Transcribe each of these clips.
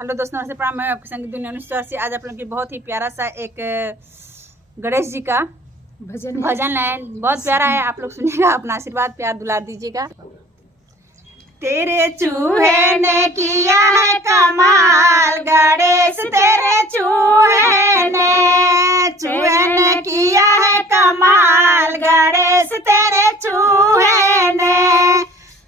Hello दोस्तों, नमस्ते प्रणाम। मैं आपके संग दुनिया अनुसार से आज आप लोगों की बहुत ही प्यारा सा एक गणेश जी का भजन है। बहुत प्यारा है, आप लोग सुनिएगा, अपना आशीर्वाद प्यार दुलार दीजिएगा। तेरे चूहे ने किया है कमाल गणेश, तेरे चूहे ने किया है कमाल गणेश, तेरे चूहे ने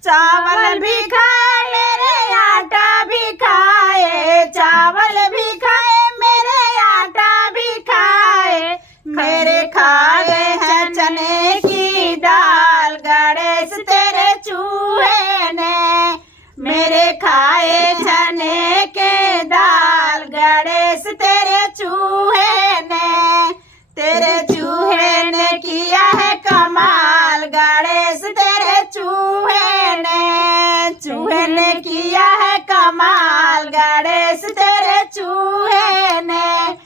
चावल भी खाए मेरे आटा भी खाए, चावल भी खाए मेरे आटा भी खाए, मेरे खाए हैं चने की दाल गणेश तेरे चूहे ने, मेरे खाए चने के दाल गणेश तेरे चूहे ने, तेरे चूहे ने किया है कमाल गणेश, तेरे चूहे ने किया है कमाल गणेश, तेरे चूहे ने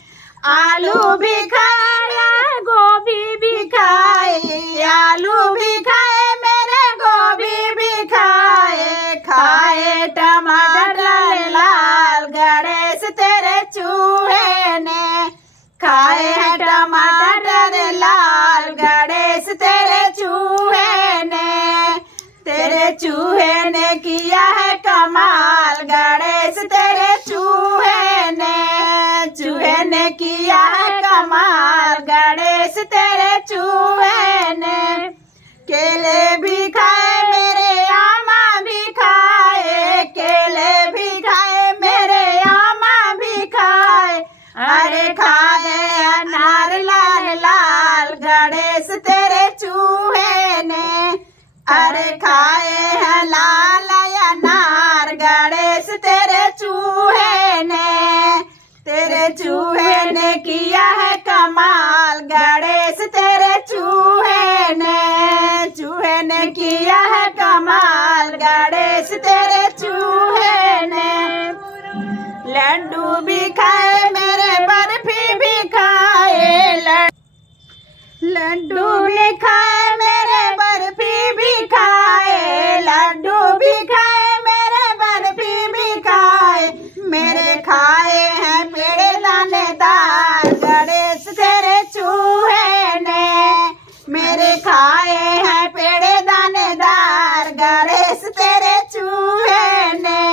आलू भी खाया गोभी भी खाए, आलू भी खाए मेरे गोभी भी खाए, खाए टमाटर लाल गणेश तेरे चूहे ने, खाए हैं टमाटर लाल गणेश तेरे चूहे ने, तेरे चूहे ने किया है कमाल गणेश, तेरे चूहे ने किया है कमाल गणेश, तेरे चूहे ने केले भी खाए मेरे आमा भी खाए, केले भी खाए मेरे आमा भी खाए, अरे खाए अनार लाल लाल गणेश तेरे चूहे ने, अरे खाए हैं लाल अनार गणेश तेरे चूहे ने, तेरे चूहे ने किया है कमाल गणेश, तेरे चूहे ने किया है कमाल गणेश, तेरे चूहे ने लड्डू भी खाए मेरे बर्फी भी खाए, लड्डू भी खाए मेरे बर्फी भी खाए, लड्डू भी खाए मेरे बर्फी भी खाए, मेरे खाए हैं पेड़े दानेदार गणेश तेरे चूहे ने, मेरे खाए हैं पेड़े दानेदार गणेश तेरे चूहे ने,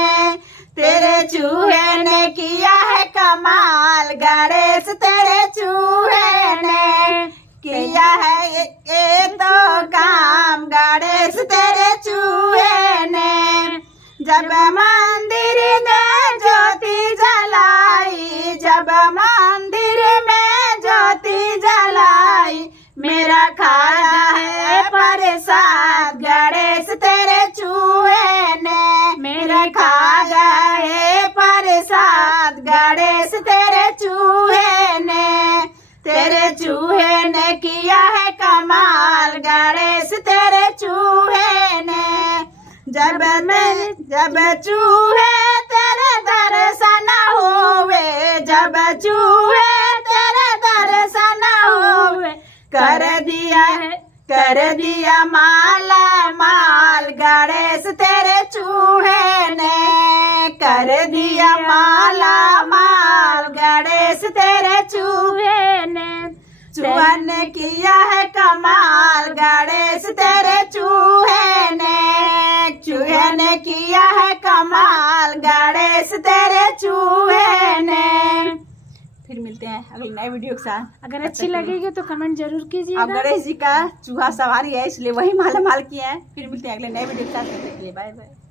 तेरे चूहे ने किया है कमाल गणेश, तेरे चूहे ने किया है ये तो काम गणेश तेरे चूहे ने, जब मंदिर में ज्योति जलाई, जब मंदिर में ज्योति जलाई, मेरा खाया है प्रसाद गणेश तेरे चूहे ने, मेरा खाया है प्रसाद गणेश तेरे चूहे ने, तेरे चूहे ने किया है कमाल गणेश, तेरे चूहे ने जब चूहे तेरे दर्शन होवे, जब चूहे तेरे दर्शन होवे, कर दिया माला माल गणेश तेरे चूहे ने, कर दिया माला माल गणेश तेरे चूहे ने, चूहे ने किया है कमाल गणेश तेरे चूहे ने किया है कमाल गणेश तेरे चूहे ने। फिर मिलते हैं अगले नए वीडियो के साथ। अगर अच्छी लगेगी तो कमेंट जरूर कीजिएगा। अब गणेश जी का चूहा सवारी है इसलिए वही माला माल किए हैं। फिर मिलते हैं अगले नए वीडियो के साथ। Bye bye.